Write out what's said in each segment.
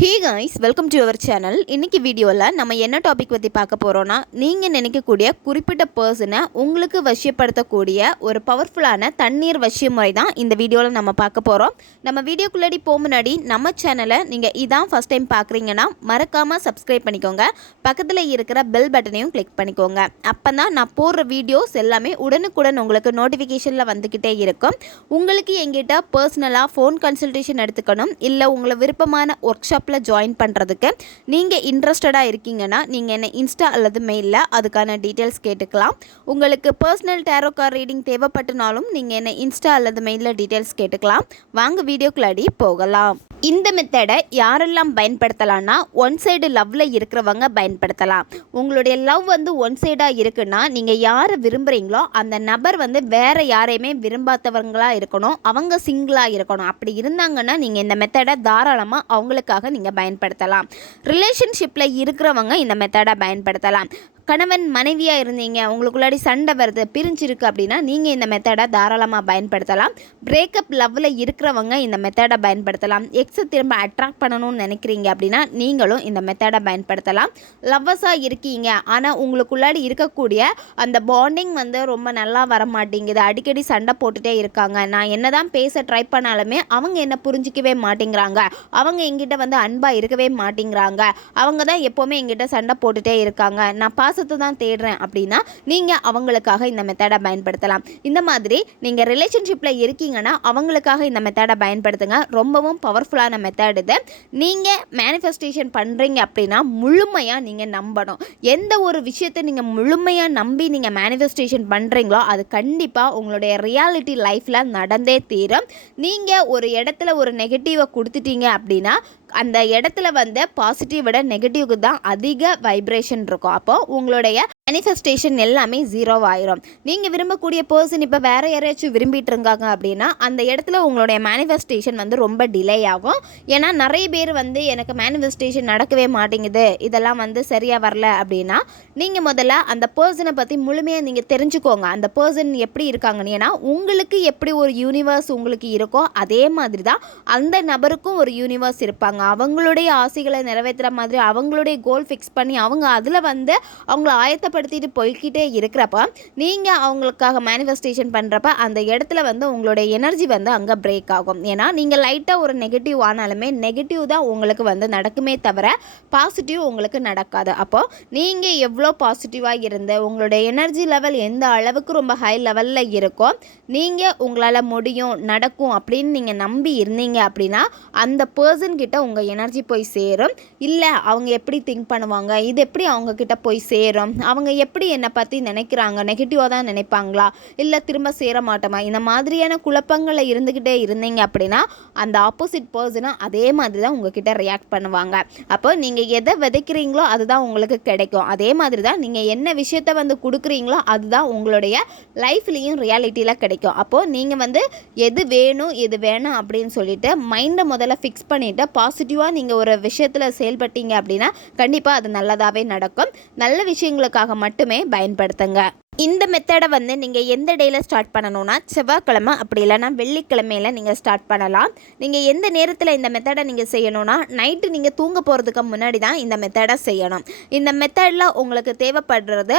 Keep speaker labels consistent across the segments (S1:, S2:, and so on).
S1: Hey guys welcome to our channel இன்றைக்கி வீடியோவில் நம்ம என்ன டாபிக் பற்றி பார்க்க போகிறோன்னா நீங்கள் நினைக்கக்கூடிய குறிப்பிட்ட பர்சனை உங்களுக்கு வசியப்படுத்தக்கூடிய ஒரு பவர்ஃபுல்லான தண்ணீர் வசிய முறை தான் இந்த வீடியோவில் நம்ம பார்க்க போகிறோம் நம்ம வீடியோக்குள்ளாடி போக முன்னாடி நம்ம சேனலை நீங்கள் இதான் ஃபஸ்ட் டைம் பார்க்குறீங்கன்னா மறக்காமல் சப்ஸ்கிரைப் பண்ணிக்கோங்க. பக்கத்தில் இருக்கிற பெல் பட்டனையும் கிளிக் பண்ணிக்கோங்க. அப்போ தான் நான் போடுற வீடியோஸ் எல்லாமே உடனுக்குடன் உங்களுக்கு நோட்டிஃபிகேஷனில் வந்துக்கிட்டே இருக்கும். உங்களுக்கு எங்கிட்ட பர்சனலாக ஃபோன் கன்சல்டேஷன் எடுத்துக்கணும் இல்லை உங்களை விருப்பமான ஒர்க் ஷாப் ஷாப்பில் ஜாயின் பண்ணுறதுக்கு நீங்கள் இன்ட்ரெஸ்டடாக இருக்கீங்கன்னா நீங்கள் என்ன இன்ஸ்டா அல்லது மெயிலில் அதுக்கான டீட்டெயில்ஸ் கேட்டுக்கலாம். உங்களுக்கு பர்சனல் டேரோ கார் ரீடிங் தேவைப்பட்டனாலும் நீங்கள் என்ன இன்ஸ்டா அல்லது மெயிலில் டீட்டெயில்ஸ் கேட்டுக்கலாம். வாங்க வீடியோக்குள்ளாடி போகலாம். இந்த மெத்தடை யாரெல்லாம் பயன்படுத்தலாம்னா ஒன் சைடு லவ்வில் இருக்கிறவங்க பயன்படுத்தலாம். உங்களுடைய லவ் வந்து ஒன் சைடாக இருக்குன்னா நீங்கள் யாரை விரும்புகிறீங்களோ அந்த நபர் வந்து வேறு யாரையுமே விரும்பாதவங்களாக இருக்கணும். அவங்க சிங்கிளாக இருக்கணும். அப்படி இருந்தாங்கன்னா நீங்கள் இந்த மெத்தடை தாராளமாக அவங்களுக்காக நீங்கள் பயன்படுத்தலாம். ரிலேஷன்ஷிப்பில் இருக்கிறவங்க இந்த மெத்தடை பயன்படுத்தலாம். கணவன் மனைவியாக இருந்தீங்க உங்களுக்குள்ளாடி சண்டை வருது பிரிஞ்சிருக்கு அப்படின்னா நீங்கள் இந்த மெத்தடை தாராளமாக பயன்படுத்தலாம். பிரேக்கப் லவ்வில் இருக்கிறவங்க இந்த மெத்தடை பயன்படுத்தலாம். எக்ஸை திரும்ப அட்ராக்ட் பண்ணணும்னு நினைக்கிறீங்க அப்படின்னா நீங்களும் இந்த மெத்தடை பயன்படுத்தலாம். லவ்வஸாக இருக்கீங்க ஆனால் உங்களுக்குள்ளாடி இருக்கக்கூடிய அந்த பாண்டிங் வந்து ரொம்ப நல்லா வர மாட்டேங்குது அடிக்கடி சண்டை போட்டுகிட்டே இருக்காங்க. நான் என்ன தான் பேச ட்ரை பண்ணாலுமே அவங்க என்ன புரிஞ்சிக்கவே மாட்டேங்கிறாங்க. அவங்க எங்கிட்ட வந்து அன்பாக இருக்கவே மாட்டேங்கிறாங்க. அவங்க தான் எப்போவுமே எங்கிட்ட சண்டை போட்டுகிட்டே இருக்காங்க. நான் பாஸ் பாசத்தை தான் தேடுறேன் அப்படின்னா நீங்கள் அவங்களுக்காக இந்த மெத்தடை பயன்படுத்தலாம். இந்த மாதிரி நீங்கள் ரிலேஷன்ஷிப்பில் இருக்கீங்கன்னா அவங்களுக்காக இந்த மெத்தடை பயன்படுத்துங்க. ரொம்பவும் பவர்ஃபுல்லான மெத்தட் இது. நீங்கள் மேனிஃபெஸ்டேஷன் பண்ணுறீங்க அப்படின்னா முழுமையாக நீங்கள் நம்பணும். எந்த ஒரு விஷயத்தை நீங்கள் முழுமையாக நம்பி நீங்கள் மேனிஃபெஸ்டேஷன் பண்ணுறீங்களோ அது கண்டிப்பாக உங்களுடைய ரியாலிட்டி லைஃப்பில் நடந்தே தீரும். நீங்கள் ஒரு இடத்துல ஒரு நெகட்டிவை கொடுத்துட்டீங்க அப்படின்னா அந்த இடத்துல வந்து பாசிட்டிவ் விட நெகட்டிவ்க்கு தான் அதிக வைப்ரேஷன் இருக்கும். அப்போ உங்களுடைய மேனிஃபெஸ்டேஷன் எல்லாமே ஜீரோ ஆயிரும். நீங்கள் விரும்பக்கூடிய பர்சன் இப்போ வேறு யாரையாச்சும் விரும்பிட்டு இருக்காங்க அப்படின்னா அந்த இடத்துல உங்களுடைய மேனிஃபெஸ்டேஷன் வந்து ரொம்ப டிலே ஆகும். ஏன்னா நிறைய பேர் வந்து எனக்கு மேனிஃபெஸ்டேஷன் நடக்கவே மாட்டேங்குது இதெல்லாம் வந்து சரியாக வரல அப்படின்னா நீங்கள் முதல்ல அந்த பர்சனை பற்றி முழுமையாக நீங்கள் தெரிஞ்சுக்கோங்க. அந்த பர்சன் எப்படி இருக்காங்கன்னு ஏன்னா உங்களுக்கு எப்படி ஒரு யூனிவர்ஸ் உங்களுக்கு இருக்கோ அதே மாதிரி தான் அந்த நபருக்கும் ஒரு யூனிவர்ஸ் இருப்பாங்க. அவங்களுடைய ஆசைகளை நிறைவேற்றுற மாதிரி அவங்களுடைய கோல் ஃபிக்ஸ் பண்ணி அவங்க அதில் வந்து அவங்கள கஷ்டப்படுத்திட்டு போய்கிட்டே இருக்கிறப்ப நீங்கள் அவங்களுக்காக மேனிஃபெஸ்டேஷன் பண்ணுறப்ப அந்த இடத்துல வந்து உங்களுடைய எனர்ஜி வந்து அங்கே பிரேக் ஆகும். ஏன்னா நீங்கள் லைட்டாக ஒரு நெகட்டிவ் ஆனாலுமே நெகட்டிவ் தான் உங்களுக்கு வந்து நடக்குமே தவிர பாசிட்டிவ் உங்களுக்கு நடக்காது. அப்போது நீங்கள் எவ்வளோ பாசிட்டிவாக இருந்து உங்களுடைய எனர்ஜி லெவல் எந்த அளவுக்கு ரொம்ப ஹை லெவலில் இருக்கோ நீங்கள் உங்களால் முடியும் நடக்கும் அப்படின்னு நீங்கள் நம்பி இருந்தீங்க அப்படின்னா அந்த பர்சன் கிட்ட உங்கள் எனர்ஜி போய் சேரும். இல்லை அவங்க எப்படி திங்க் பண்ணுவாங்க இது எப்படி அவங்கக்கிட்ட போய் சேரும் அவங்க எப்படி என்னை பற்றி நினைக்கிறாங்க? நெகட்டிவாக தான் நினைப்பாங்களா? இல்லை திரும்ப சேர மாட்டோமா? இந்த மாதிரியான குழப்பங்களில் இருந்துக்கிட்டே இருந்தீங்க அப்படின்னா அந்த ஆப்போசிட் பர்சனும் அதே மாதிரி தான் உங்ககிட்ட ரியாக்ட் பண்ணுவாங்க. அப்போ நீங்கள் எதை விதைக்கிறீங்களோ அதுதான் உங்களுக்கு கிடைக்கும். அதே மாதிரி தான் நீங்கள் என்ன விஷயத்த வந்து கொடுக்குறீங்களோ அதுதான் உங்களுடைய லைஃப்லேயும் ரியாலிட்டியில் கிடைக்கும். அப்போது நீங்கள் வந்து எது வேணும் எது வேணாம் அப்படின்னு சொல்லிட்டு மைண்டை முதல்ல ஃபிக்ஸ் பண்ணிவிட்டு பாசிட்டிவாக நீங்கள் ஒரு விஷயத்தில் செயல்பட்டீங்க அப்படின்னா கண்டிப்பாக அது நல்லதாகவே நடக்கும். நல்ல விஷயங்களுக்காக மட்டுமே பயன்படுத்துங்க. இந்த மெத்தடை வந்து நீங்கள் எந்த டேயில் ஸ்டார்ட் பண்ணணும்னா செவ்வாய்க்கிழமை அப்படி இல்லைன்னா வெள்ளிக்கிழமையில் நீங்கள் ஸ்டார்ட் பண்ணலாம். நீங்கள் எந்த நேரத்தில் இந்த மெத்தடை நீங்கள் செய்யணும்னா நைட்டு நீங்கள் தூங்க போகிறதுக்கு முன்னாடி தான் இந்த மெத்தடை செய்யணும். இந்த மெத்தடில் உங்களுக்கு தேவைப்படுறது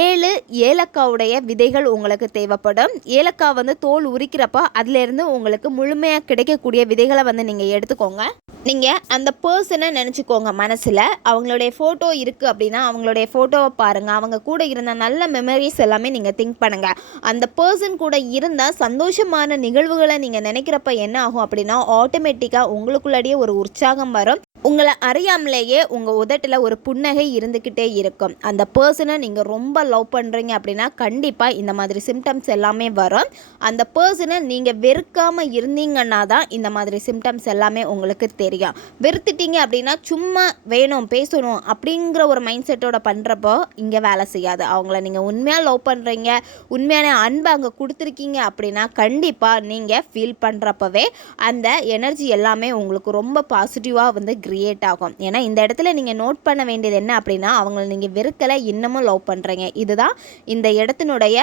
S1: ஏழு ஏலக்காவுடைய விதைகள் உங்களுக்கு தேவைப்படும். ஏலக்காய் வந்து தோல் உரிக்கிறப்போ அதுலேருந்து உங்களுக்கு முழுமையாக கிடைக்கக்கூடிய விதைகளை வந்து நீங்கள் எடுத்துக்கோங்க. நீங்கள் அந்த பர்சனை நினச்சிக்கோங்க மனசில். அவங்களுடைய ஃபோட்டோ இருக்குது அப்படின்னா அவங்களுடைய ஃபோட்டோவை பாருங்கள் அவங்க கூட இருந்த நல்ல மெமரிஸ் எல்லாமே நீங்கள் திங்க் பண்ணுங்கள் அந்த பர்சன் கூட இருந்தால் சந்தோஷமான நிகழ்வுகளை நீங்கள் நினைக்கிறப்ப என்ன ஆகும் அப்படின்னா ஆட்டோமேட்டிக்காக உங்களுக்குள்ளாடியே ஒரு உற்சாகம் வரும். உங்களை அறியாமலேயே உங்கள் உதட்டில் ஒரு புன்னகை இருந்துக்கிட்டே இருக்கும். அந்த பர்சனை நீங்கள் ரொம்ப லவ் பண்ணுறீங்க அப்படின்னா கண்டிப்பாக இந்த மாதிரி சிம்டம்ஸ் எல்லாமே வரும். அந்த பர்சனை நீங்கள் வெறுக்காமல் இருந்தீங்கன்னா தான் இந்த மாதிரி சிம்டம்ஸ் எல்லாமே உங்களுக்கு தெரியும். வெறுத்துட்டீங்க அப்படின்னா சும்மா வேணும் பேசணும் அப்படிங்கிற ஒரு மைண்ட் செட்டோட பண்ணுறப்போ இங்கே வேலை செய்யாது. அவங்கள நீங்கள் உண்மையாக லவ் பண்ணுறீங்க உண்மையான அன்பை அங்கே கொடுத்துருக்கீங்க அப்படின்னா கண்டிப்பாக நீங்கள் ஃபீல் பண்ணுறப்பவே அந்த எனர்ஜி எல்லாமே உங்களுக்கு ரொம்ப பாசிட்டிவாக வந்து கிரியேட் ஆகும். ஏன்னா இந்த இடத்துல நீங்கள் நோட் பண்ண வேண்டியது என்ன அப்படின்னா அவங்கள நீங்கள் வெறுக்கலை இன்னமும் லவ் பண்ணுறீங்க இதுதான் இந்த இடத்தினுடைய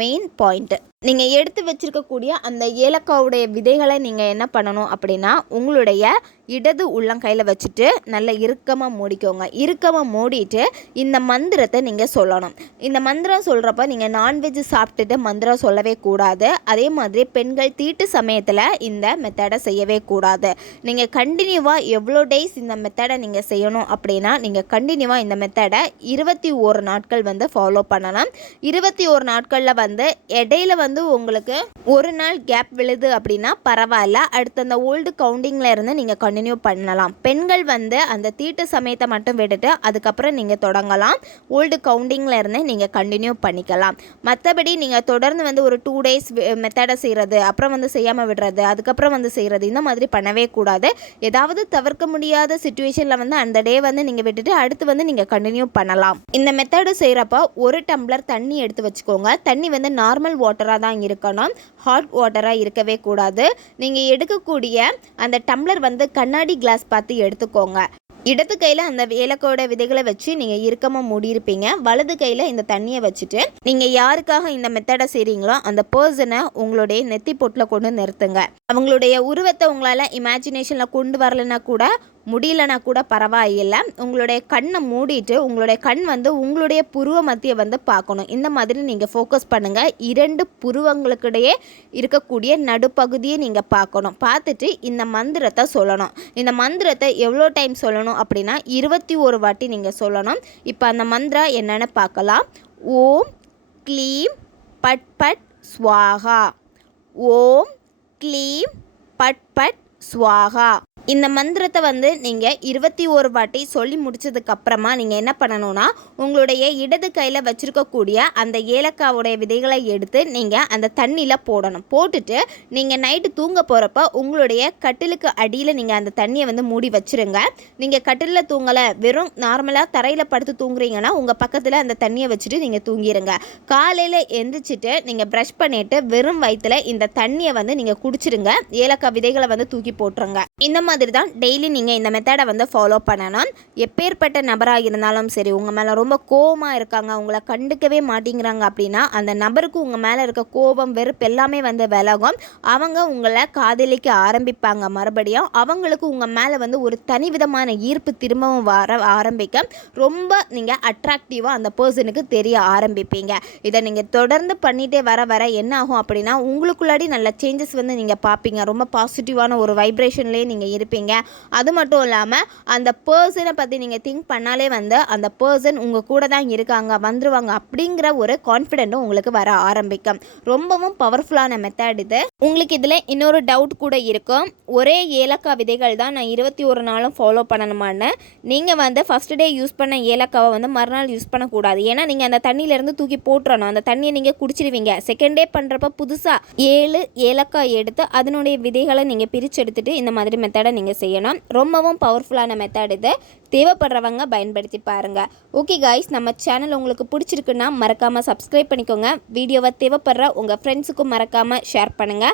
S1: மெயின் பாயிண்ட்டு நீங்கள் எடுத்து வச்சிருக்கக்கூடிய அந்த ஏலக்காவுடைய விதைகளை நீங்கள் என்ன பண்ணணும் அப்படின்னா உங்களுடைய இடது உள்ளங்கையில் வச்சுட்டு நல்லா இறுக்கமாக மூடிக்கோங்க. இறுக்கமாக மூடிட்டு இந்த மந்திரத்தை நீங்கள் சொல்லணும். இந்த மந்திரம் சொல்கிறப்ப நீங்கள் நான்வெஜ் சாப்பிட்டுட்டு மந்திரம் சொல்லவே கூடாது. அதே மாதிரி பெண்கள் தீட்டு சமயத்தில் இந்த மெத்தடை செய்யவே கூடாது. நீங்கள் கண்டினியூவாக எவ்வளோ டேஸ் இந்த மெத்தடை நீங்கள் செய்யணும் அப்படின்னா நீங்கள் கண்டினியூவாக இந்த மெத்தடை இருபத்தி ஒரு நாட்கள் வந்து ஃபாலோ பண்ணலாம். இருபத்தி ஒரு நாட்களில் வந்து இடையில வந்து வந்து உங்களுக்கு ஒரு நாள் கேப் விழுது அப்படின்னா பரவாயில்ல. அடுத்து அந்த ஓல்டு கவுண்டிங்கில் இருந்து நீங்கள் கண்டினியூ பண்ணலாம். பெண்கள் வந்து அந்த தீட்டு சமயத்தை மட்டும் விட்டுட்டு அதுக்கப்புறம் நீங்கள் தொடங்கலாம். ஓல்டு கவுண்டிங்கில் இருந்து நீங்கள் கண்டினியூ பண்ணிக்கலாம். மற்றபடி நீங்கள் தொடர்ந்து வந்து ஒரு டூ டேஸ் மெத்தடை செய்கிறது அப்புறம் வந்து செய்யாமல் விடுறது அதுக்கப்புறம் வந்து செய்கிறது இந்த மாதிரி பண்ணவே கூடாது. ஏதாவது தவிர்க்க முடியாத சுச்சுவேஷனில் வந்து அந்த டே வந்து நீங்கள் விட்டுட்டு அடுத்து வந்து நீங்கள் கண்டினியூ பண்ணலாம். இந்த மெத்தடு செய்கிறப்ப ஒரு டம்ளர் தண்ணி எடுத்து வச்சுக்கோங்க. தண்ணி வந்து நார்மல் வாட்டராக தான் இருக்கணும். ஹாட் வாட்டராக இருக்கவே கூடாது. நீங்கள் எடுக்கக்கூடிய அந்த டம்ளர் வந்து கண்ணாடி கிளாஸ் பார்த்து எடுத்துக்கோங்க. இடது கையில் அந்த ஏலக்காயோட விதைகளை வச்சு நீங்கள் இறுக்கமாக மூடியிருப்பீங்க. வலது கையில் இந்த தண்ணியை வச்சுட்டு நீங்கள் யாருக்காக இந்த மெத்தடை செய்கிறீங்களோ அந்த பர்சனை உங்களுடைய நெத்தி பொட்டில் கொண்டு நிறுத்துங்க. அவங்களுடைய உருவத்தை உங்களால் இமேஜினேஷனில் கொண்டு வரலனா கூட முடியலனா கூட பரவாயில்லை. உங்களுடைய கண்ணை மூடிட்டு உங்களுடைய கண் வந்து உங்களுடைய புருவ மத்தியை வந்து பார்க்கணும். இந்த மாதிரி நீங்கள் ஃபோக்கஸ் பண்ணுங்கள் இரண்டு புருவங்களுக்கிடையே இருக்கக்கூடிய நடுப்பகுதியை நீங்கள் பார்க்கணும். பார்த்துட்டு இந்த மந்திரத்தை சொல்லணும். இந்த மந்திரத்தை எவ்வளோ டைம் சொல்லணும் அப்படின்னா இருபத்தி ஒரு வாட்டி நீங்கள் சொல்லணும். இப்போ அந்த மந்திரம் என்னென்னு பார்க்கலாம். ஓம் க்ளீம் பட் பட் ஸ்வாகா. ஓம் க்ளீம் பட் பட் ஸ்வாகா இந்த மந்திரத்தை வந்து நீங்கள் இருபத்தி ஒரு வாட்டி சொல்லி முடித்ததுக்கப்புறமா நீங்கள் என்ன பண்ணணும்னா உங்களுடைய இடது கையில் வச்சுருக்கக்கூடிய அந்த ஏலக்காவுடைய விதைகளை எடுத்து நீங்கள் அந்த தண்ணியில் போடணும். போட்டுட்டு நீங்கள் நைட்டு தூங்க போகிறப்ப உங்களுடைய கட்டிலுக்கு அடியில் நீங்கள் அந்த தண்ணியை வந்து மூடி வச்சுருங்க. நீங்கள் கட்டிலில் தூங்கலை வெறும் நார்மலாக தரையில் படுத்து தூங்குறீங்கன்னா உங்கள் பக்கத்தில் அந்த தண்ணியை வச்சுட்டு நீங்கள் தூங்கிடுங்க காலையில் எந்திரிச்சிட்டு நீங்கள் ப்ரஷ் பண்ணிவிட்டு வெறும் வயிற்றில் இந்த தண்ணியை வந்து நீங்கள் குடிச்சிருங்க. ஏலக்காய் விதைகளை வந்து தூக்கி போட்டுருங்க. இந்த மாதிரி தான் டெய்லி நீங்கள் இந்த மெத்தடை வந்து ஃபாலோ பண்ணணும். எப்பேற்பட்ட நபராக இருந்தாலும் சரி உங்கள் மேலே ரொம்ப கோபமாக இருக்காங்க உங்களை கண்டுக்கவே மாட்டேங்கிறாங்க அப்படின்னா அந்த நபருக்கு உங்கள் மேலே இருக்க கோபம் வெறுப்பு எல்லாமே வந்து விலகும். அவங்க உங்களை காதலிக்க ஆரம்பிப்பாங்க. மறுபடியும் அவங்களுக்கு உங்கள் மேலே வந்து ஒரு தனி விதமான ஈர்ப்பு திரும்பவும் வர ஆரம்பிக்க ரொம்ப நீங்கள் அட்ராக்டிவாக அந்த பர்சனுக்கு தெரிய ஆரம்பிப்பீங்க. இதை நீங்கள் தொடர்ந்து பண்ணிகிட்டே வர வர என்ன ஆகும் அப்படின்னா உங்களுக்குள்ளாடி நல்ல சேஞ்சஸ் வந்து நீங்கள் பார்ப்பீங்க. ரொம்ப பாசிட்டிவான ஒரு வைப்ரேஷன்லேயே நீங்கள் இருப்பீங்க. அது மட்டும் இல்லாமல் அந்த பர்சனை பற்றி நீங்கள் திங்க் பண்ணாலே வந்து அந்த பர்சன் உங்கள் கூட தான் இருக்காங்க வந்துருவாங்க அப்படிங்கிற ஒரு கான்ஃபிடென்ட்டும் உங்களுக்கு வர ஆரம்பிக்கும். ரொம்பவும் பவர்ஃபுல்லான மெத்தட் இது. உங்களுக்கு இதில் இன்னொரு டவுட் கூட இருக்கும். ஒரே ஏலக்காய் விதைகள் தான் நான் இருபத்தி ஒரு நாளும் ஃபாலோ பண்ணணுமான்னு. நீங்கள் வந்து ஃபஸ்ட் டே யூஸ் பண்ண ஏலக்காவை வந்து மறுநாள் யூஸ் பண்ணக்கூடாது. ஏன்னா நீங்கள் அந்த தண்ணியிலேருந்து தூக்கி போட்டுறணும். அந்த தண்ணியை நீங்கள் குடிச்சிருவீங்க. செகண்ட் டே பண்ணுறப்ப புதுசாக ஏழு ஏலக்காய் எடுத்து அதனுடைய விதைகளை நீங்கள் பிரித்து எடுத்துட்டு இந்த மாதிரி மெத்தடை நீங்கள் செய்யணும். ரொம்பவும் பவர்ஃபுல்லான மெத்தட் இது. தேவைப்படுறவங்க பயன்படுத்தி பாருங்கள் ஓகே காய்ஸ் நம்ம சேனல் உங்களுக்கு பிடிச்சிருக்குன்னா மறக்காமல் சப்ஸ்கிரைப் பண்ணிக்கோங்க. வீடியோவை தேவைப்படுற உங்கள் ஃப்ரெண்ட்ஸுக்கும் மறக்காமல் ஷேர் பண்ணுங்கள்